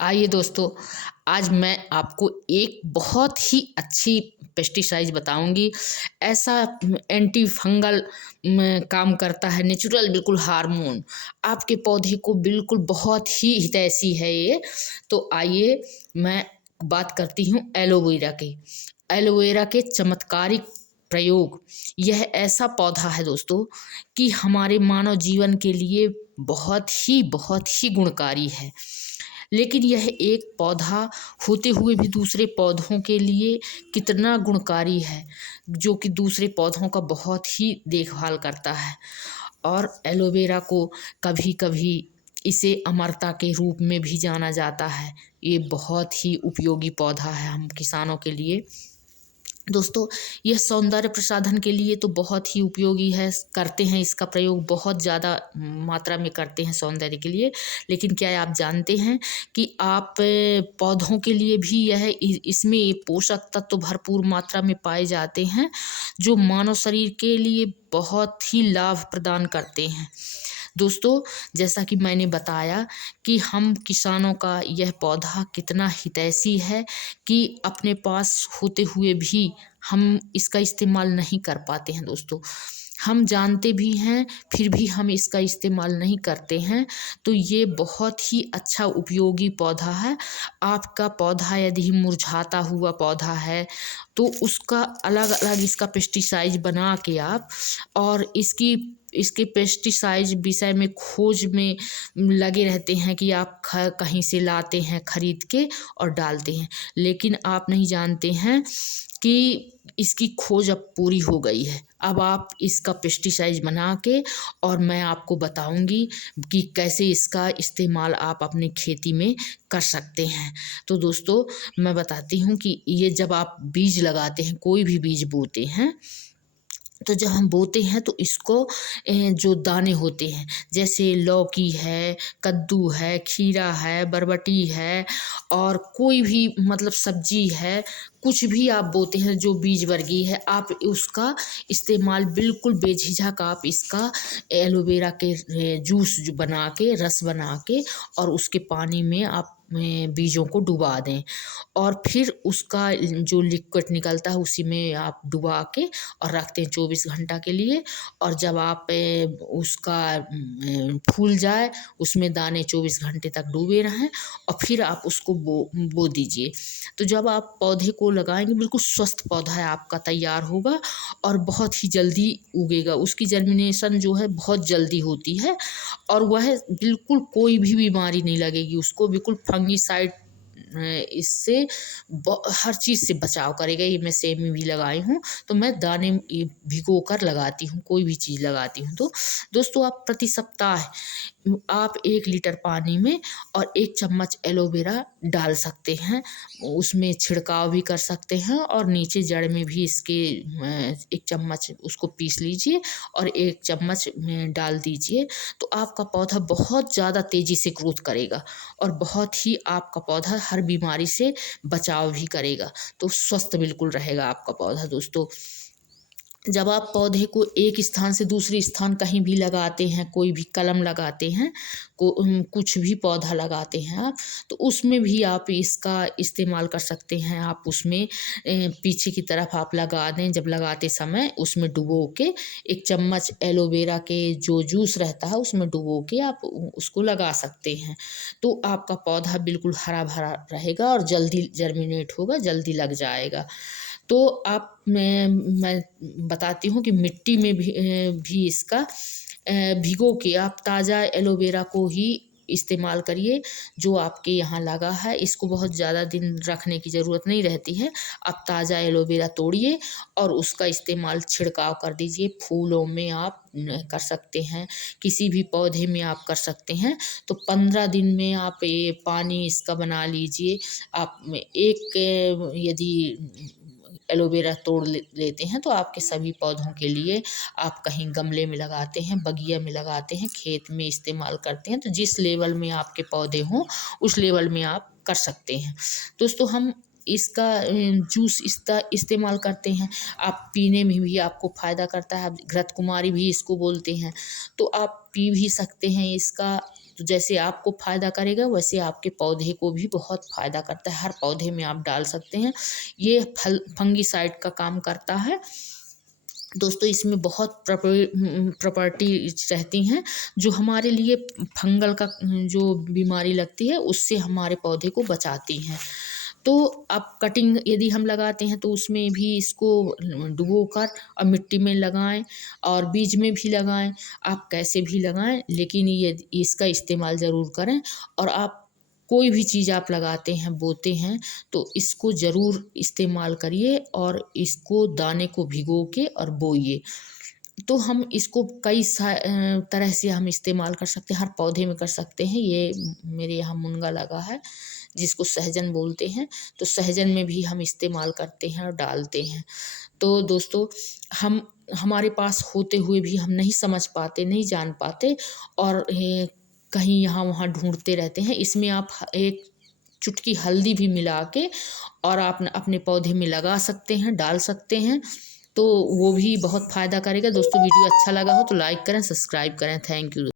आइए दोस्तों, आज मैं आपको एक बहुत ही अच्छी पेस्टिसाइड बताऊंगी। ऐसा एंटी फंगल काम करता है, नेचुरल बिल्कुल हार्मोन। आपके पौधे को बिल्कुल बहुत ही हितैषी है ये। तो आइए मैं बात करती हूँ एलोवेरा की। एलोवेरा के चमत्कारिक प्रयोग। यह ऐसा पौधा है दोस्तों कि हमारे मानव जीवन के लिए बहुत ही गुणकारी है। लेकिन यह एक पौधा होते हुए भी दूसरे पौधों के लिए कितना गुणकारी है, जो कि दूसरे पौधों का बहुत ही देखभाल करता है। और एलोवेरा को कभी कभी इसे अमरता के रूप में भी जाना जाता है। ये बहुत ही उपयोगी पौधा है हम किसानों के लिए। दोस्तों, यह सौंदर्य प्रसाधन के लिए तो बहुत ही उपयोगी है, करते हैं इसका प्रयोग बहुत ज़्यादा मात्रा में करते हैं सौंदर्य के लिए। लेकिन क्या आप जानते हैं कि आप पौधों के लिए भी यह इसमें ये पोषक तत्व भरपूर मात्रा में पाए जाते हैं, जो मानव शरीर के लिए बहुत ही लाभ प्रदान करते हैं। दोस्तों, जैसा कि मैंने बताया कि हम किसानों का यह पौधा कितना हितैषी है कि अपने पास होते हुए भी हम इसका इस्तेमाल नहीं कर पाते हैं दोस्तों। हम जानते भी हैं, फिर भी हम इसका इस्तेमाल नहीं करते हैं। तो ये बहुत ही अच्छा उपयोगी पौधा है। आपका पौधा यदि मुरझाता हुआ पौधा है, तो उसका अलग-अलग इसका पेस्टिसाइड बना के आप और इसके पेस्टिसाइड विषय में खोज में लगे रहते हैं कि आप कहीं से लाते हैं खरीद के और डालते हैं। लेकिन आप नहीं जानते हैं कि इसकी खोज अब पूरी हो गई है। अब आप इसका पेस्टिसाइड बना के और मैं आपको बताऊंगी कि कैसे इसका इस्तेमाल आप अपनी खेती में कर सकते हैं। तो दोस्तों, मैं बताती हूँ कि ये जब आप बीज लगाते हैं, कोई भी बीज बोते हैं, तो जब हम बोते हैं तो इसको जो दाने होते हैं, जैसे लौकी है, कद्दू है, खीरा है, बरबटी है और कोई भी मतलब सब्जी है, कुछ भी आप बोते हैं जो बीज वर्गीय है, आप उसका इस्तेमाल बिल्कुल बेझिझक आप इसका एलोवेरा के जूस जो बना के, रस बना के और उसके पानी में आप बीजों को डुबा दें और फिर उसका जो लिक्विड निकलता है उसी में आप डुबा के और रखते हैं 24 घंटा के लिए। और जब आप उसका फूल जाए, उसमें दाने 24 घंटे तक डूबे रहें और फिर आप उसको बो दीजिए। तो जब आप पौधे को लगाएंगे, बिल्कुल स्वस्थ पौधा है आपका तैयार होगा और बहुत ही जल्दी उगेगा। उसकी जर्मिनेशन जो है बहुत जल्दी होती है और वह बिल्कुल कोई भी बीमारी नहीं लगेगी उसको। बिल्कुल फंगीसाइड इससे हर चीज़ से बचाव करेगा। ये मैं सेमी भी लगाई हूँ, तो मैं दाने ये भिगो कर लगाती हूँ, कोई भी चीज़ लगाती हूँ। तो दोस्तों, आप प्रति सप्ताह आप 1 लीटर पानी में और 1 चम्मच एलोवेरा डाल सकते हैं। उसमें छिड़काव भी कर सकते हैं और नीचे जड़ में भी इसके 1 चम्मच उसको पीस लीजिए और 1 चम्मच में डाल दीजिए। तो आपका पौधा बहुत ज़्यादा तेज़ी से ग्रोथ करेगा और बहुत ही आपका पौधा हर बीमारी से बचाव भी करेगा। तो स्वस्थ बिल्कुल रहेगा आपका पौधा दोस्तों। जब आप पौधे को एक स्थान से दूसरे स्थान कहीं भी लगाते हैं, कोई भी कलम लगाते हैं, कुछ भी पौधा लगाते हैं आप, तो उसमें भी आप इसका इस्तेमाल कर सकते हैं। आप उसमें पीछे की तरफ आप लगा दें, जब लगाते समय उसमें डुबो के 1 चम्मच एलोवेरा के जो जूस रहता है उसमें डुबो के आप उसको लगा सकते हैं। तो आपका पौधा बिल्कुल हरा-भरा रहेगा और जल्दी जर्मिनेट होगा, जल्दी लग जाएगा। तो आप मैं बताती हूँ कि मिट्टी में भी इसका भिगो के आप ताज़ा एलोवेरा को ही इस्तेमाल करिए, जो आपके यहाँ लगा है। इसको बहुत ज़्यादा दिन रखने की ज़रूरत नहीं रहती है। आप ताज़ा एलोवेरा तोड़िए और उसका इस्तेमाल छिड़काव कर दीजिए। फूलों में आप कर सकते हैं, किसी भी पौधे में आप कर सकते हैं। तो 15 दिन में आप ये पानी इसका बना लीजिए। आप यदि एलोवेरा तोड़ लेते हैं तो आपके सभी पौधों के लिए, आप कहीं गमले में लगाते हैं, बगिया में लगाते हैं, खेत में इस्तेमाल करते हैं, तो जिस लेवल में आपके पौधे हों उस लेवल में आप कर सकते हैं। दोस्तों, हम इसका जूस इस्तेमाल करते हैं, आप पीने में भी आपको फ़ायदा करता है। घृत कुमारी भी इसको बोलते हैं, तो आप पी भी सकते हैं इसका। तो जैसे आपको फ़ायदा करेगा वैसे आपके पौधे को भी बहुत फ़ायदा करता है, हर पौधे में आप डाल सकते हैं। ये फंगीसाइड का काम करता है दोस्तों। इसमें बहुत प्रॉपर्टीज रहती हैं जो हमारे लिए फंगल का जो बीमारी लगती है उससे हमारे पौधे को बचाती हैं। तो अब कटिंग यदि हम लगाते हैं तो उसमें भी इसको डुबो कर और मिट्टी में लगाएं और बीज में भी लगाएं, आप कैसे भी लगाएं, लेकिन ये इसका इस्तेमाल ज़रूर करें। और आप कोई भी चीज़ आप लगाते हैं, बोते हैं, तो इसको ज़रूर इस्तेमाल करिए और इसको दाने को भिगो के और बोइए। तो हम इसको कई तरह से हम इस्तेमाल कर सकते हैं, हर पौधे में कर सकते हैं। ये मेरे यहाँ मुनगा लगा है जिसको सहजन बोलते हैं, तो सहजन में भी हम इस्तेमाल करते हैं और डालते हैं। तो दोस्तों हमारे पास होते हुए भी हम नहीं समझ पाते, नहीं जान पाते और कहीं यहाँ वहाँ ढूंढते रहते हैं। इसमें आप एक चुटकी हल्दी भी मिला के और आप अपने पौधे में लगा सकते हैं, डाल सकते हैं, तो वो भी बहुत फ़ायदा करेगा। दोस्तों वीडियो अच्छा लगा हो तो लाइक करें, सब्सक्राइब करें। Thank you.